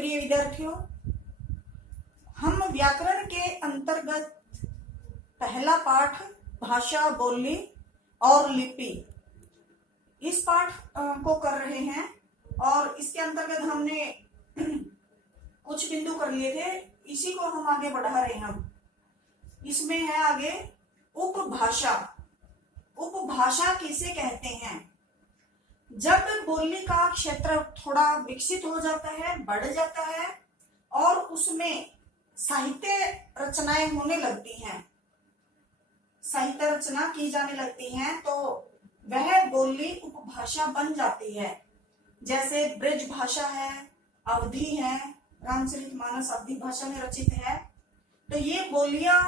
प्रिय विद्यार्थियों, हम व्याकरण के अंतर्गत पहला पाठ भाषा, बोली और लिपि इस पाठ को कर रहे हैं और इसके अंतर्गत हमने कुछ बिंदु कर लिए थे, इसी को हम आगे बढ़ा रहे हैं। हम इसमें है आगे उपभाषा। उपभाषा किसे कहते हैं? जब बोली का क्षेत्र थोड़ा विकसित हो जाता है, बढ़ जाता है और उसमें साहित्य रचनाएं होने लगती हैं, साहित्य रचना की जाने लगती हैं, तो वह बोली उपभाषा बन जाती है। जैसे ब्रज भाषा है, अवधी है, रामचरितमानस अवधी भाषा में रचित है। तो ये बोलियां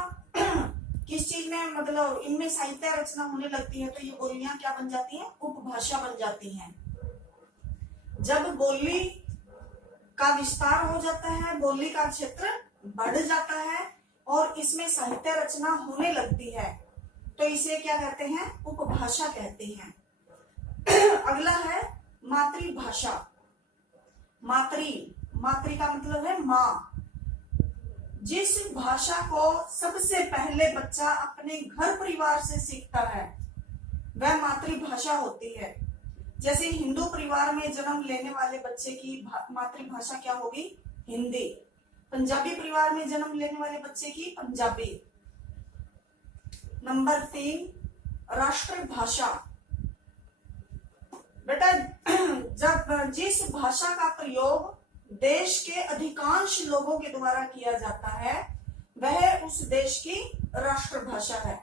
किस चीज में, मतलब इनमें साहित्य रचना होने लगती है, तो ये बोलियां क्या बन जाती हैं? उपभाषा बन जाती हैं। जब बोली का विस्तार हो जाता है, बोली का क्षेत्र बढ़ जाता है और इसमें साहित्य रचना होने लगती है, तो इसे क्या कहते हैं? उपभाषा कहते हैं। अगला है मातृभाषा। मातृ का मतलब है माँ। जिस भाषा को सबसे पहले बच्चा अपने घर परिवार से सीखता है वह मातृभाषा होती है। जैसे हिंदू परिवार में जन्म लेने वाले बच्चे की मातृभाषा क्या होगी? हिंदी। पंजाबी परिवार में जन्म लेने वाले बच्चे की पंजाबी। नंबर 3 राष्ट्रभाषा। बेटा, जब जिस भाषा का प्रयोग देश के अधिकांश लोगों के द्वारा किया जाता है वह उस देश की राष्ट्रभाषा है।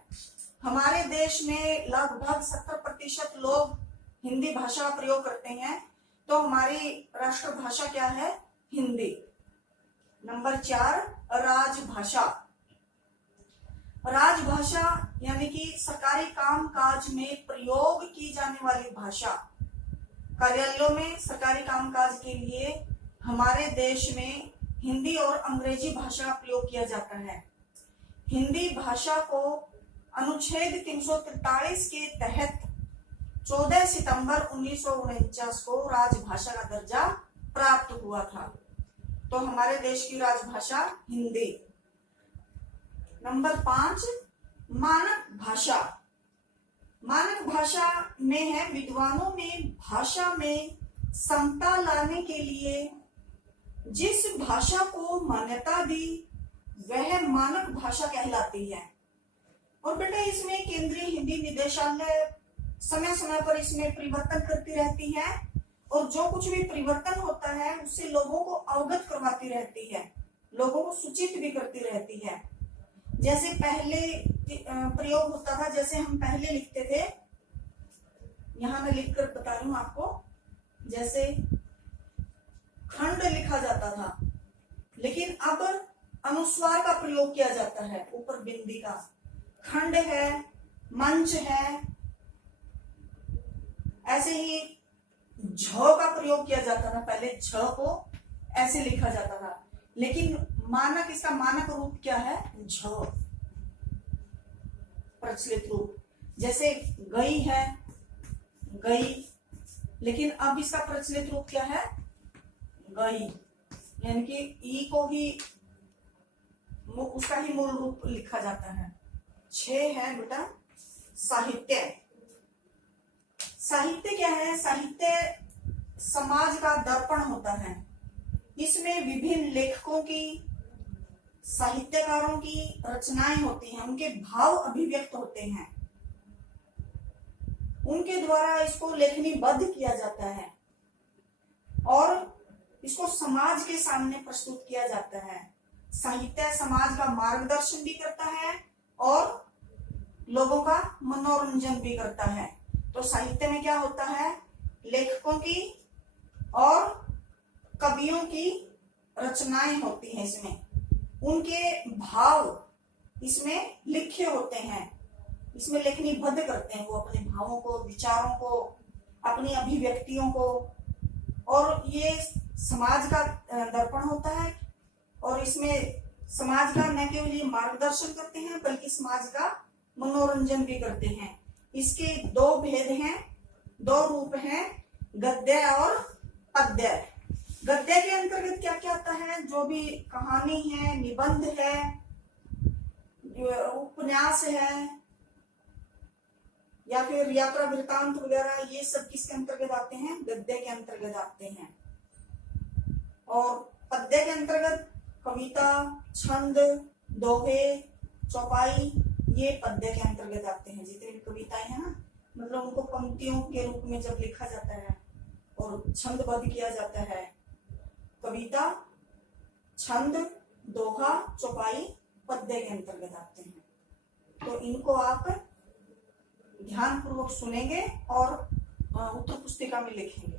हमारे देश में लगभग 70% लोग हिंदी भाषा का प्रयोग करते हैं, तो हमारी राष्ट्रभाषा क्या है? हिंदी। नंबर 4 राजभाषा। राजभाषा यानी कि सरकारी काम काज में प्रयोग की जाने वाली भाषा। कार्यालयों में सरकारी कामकाज के लिए हमारे देश में हिंदी और अंग्रेजी भाषा का प्रयोग किया जाता है। हिंदी भाषा को अनुच्छेद 343 के तहत 14 सितंबर 1949 को राजभाषा का दर्जा प्राप्त हुआ था। तो हमारे देश की राजभाषा हिंदी। नंबर 5 मानक भाषा। मानक भाषा में है विद्वानों ने भाषा में समता लाने के लिए जिस भाषा को मान्यता दी वह मानक भाषा कहलाती है। और बेटा, इसमें केंद्रीय हिंदी निदेशालय समय समय पर इसमें परिवर्तन करती रहती है और जो कुछ भी परिवर्तन होता है उससे लोगों को अवगत करवाती रहती है, लोगों को सूचित भी करती रहती है। जैसे पहले प्रयोग होता था, जैसे हम पहले लिखते थे, यहां मैं लिख कर बता रही हूं आपको, जैसे खंड लिखा जाता था, लेकिन अब अनुस्वार का प्रयोग किया जाता है, ऊपर बिंदी का। खंड है, मंच है, ऐसे ही झ का प्रयोग किया जाता था। पहले झ को ऐसे लिखा जाता था, लेकिन मानक, इसका मानक रूप क्या है? झ, प्रचलित रूप। जैसे गई है, गई, लेकिन अब इसका प्रचलित रूप क्या है? गई, यानी कि ई को ही, उसका ही मूल रूप लिखा जाता है। 6 है बेटा साहित्य। साहित्य क्या है? साहित्य समाज का दर्पण होता है। इसमें विभिन्न लेखकों की, साहित्यकारों की रचनाएं होती हैं, उनके भाव अभिव्यक्त होते हैं, उनके द्वारा इसको लेखनीबद्ध किया जाता है और इसको समाज के सामने प्रस्तुत किया जाता है। साहित्य समाज का मार्गदर्शन भी करता है और लोगों का मनोरंजन भी करता है। तो साहित्य में क्या होता है? लेखकों की और कवियों की रचनाएं होती हैं, इसमें उनके भाव इसमें लिखे होते हैं, इसमें लेखनीबद्ध करते हैं वो अपने भावों को, विचारों को, अपनी अभिव्यक्तियों को। और ये समाज का दर्पण होता है और इसमें समाज का न केवल ये मार्गदर्शन करते हैं बल्कि समाज का मनोरंजन भी करते हैं। इसके 2 भेद हैं, 2 रूप हैं, गद्य और पद्य। गद्य के अंतर्गत क्या क्या आता है? जो भी कहानी है, निबंध है, उपन्यास है, या फिर यात्रा वृत्तांत वगैरह, ये सब किसके अंतर्गत आते हैं? गद्य के अंतर्गत आते हैं। और पद्य के अंतर्गत कविता, छंद, दोहे, चौपाई, ये पद्य के अंतर्गत आते हैं। जितनी भी कविताएं हैं ना, मतलब उनको पंक्तियों के रूप में जब लिखा जाता है और छंदबद्ध किया जाता है, कविता, छंद, दोहा, चौपाई पद्य के अंतर्गत आते हैं। तो इनको आप ध्यान पूर्वक सुनेंगे और उत्तर पुस्तिका में लिखेंगे।